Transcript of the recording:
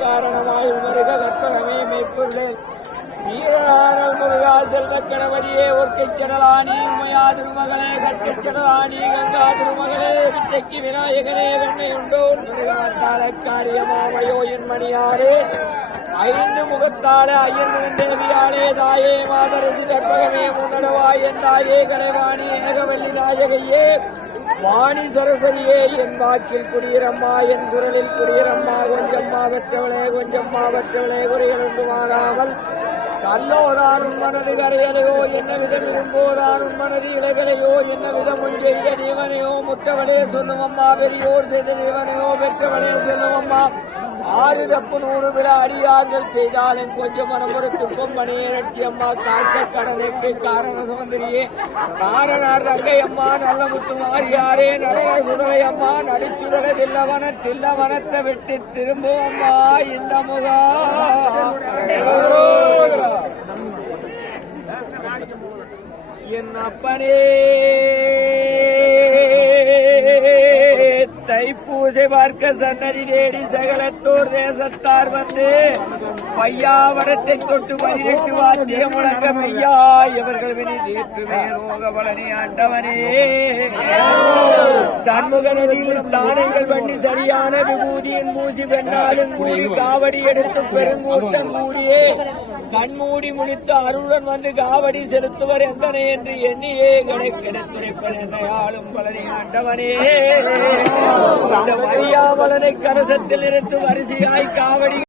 காரணமாய் உமருக கற்பகமே மெய்ப்புள்ளேன் சீரானல் முருகா செல்வ கணவதியே ஒர்க்கை கடலானி உமையா திருமகளே கட்டை கடலானி கங்கா திருமகளே வித்தைக்கு விநாயகனே வெண்மை உண்டோ? முருகாத்தால காரியமாமையோ என் மணியாரே. ஐந்து முகத்தால ஐயன் தேவியாளே தாயே மாதரசி கற்பகமே முன்னடவாய் என் தாயே கலைவாணி ஏகவல்லி நாயகையே. வாணி சரஸ்வதியே என் வாக்கில் குடியிரம்மா என் குரலில் குடியிரம்மா கொஞ்சம்மா பெற்றவளே கொஞ்சம்மா பெற்றவளே குறைகள் ஒன்று மாறாமல் கல்லோரானும் மனது கரையலையோ என்ன விதம் விரும்போரானும் மனது இடைகளையோ என்ன விதம் செய்த நீவனையோ முற்றவளே சொல்லுவம்மா பெரியோர் செய்த நீவனையோ பெற்றவளே சொல்லுவம்மா ஆறு தப்பு நூறு விட அடியார்கள் செய்தாலும் கொஞ்சம் மனப்புறத்துக்கும் மணியரட்சி அம்மா காக்க கடனுக்கு காரண சுமந்திரியே. காரணார் ரங்கை அம்மா நல்ல முத்து மாறியாரே நடன சுடலை அம்மா நடிச்சுடலை தில்லவன தில்லவனத்தை விட்டு திரும்பும் அம்மா இந்த முகா. என் அப்பனே. தைப்பூசை பார்க்க சன்னதி தேடி சகலத்தோர் தேசத்தார் வந்து பையாவரத்தை தொட்டு பதினெட்டு வாத்திய முழங்க மெய்யா இவர்கள் வினி தீர்ப்புமே ரோக பலனி ஆண்டவனே சண்முக நதியில் ஸ்தானங்கள் பண்ணி சரியான விபூதியின் பூசி பெண்ணாலும் கூடி காவடி எடுத்து பெருங்கூட்டம் கூடியே கண்மூடி முடித்து அருளுடன் வந்து காவடி செலுத்துவர் எந்தனை என்று எண்ணியே கடை கிடைத்துரைப்பன் என்னை ஆளும் பலனை ஆண்டவனே. இந்த மரியாமலனை கரசத்தில் இருந்து வரிசையாய் காவடி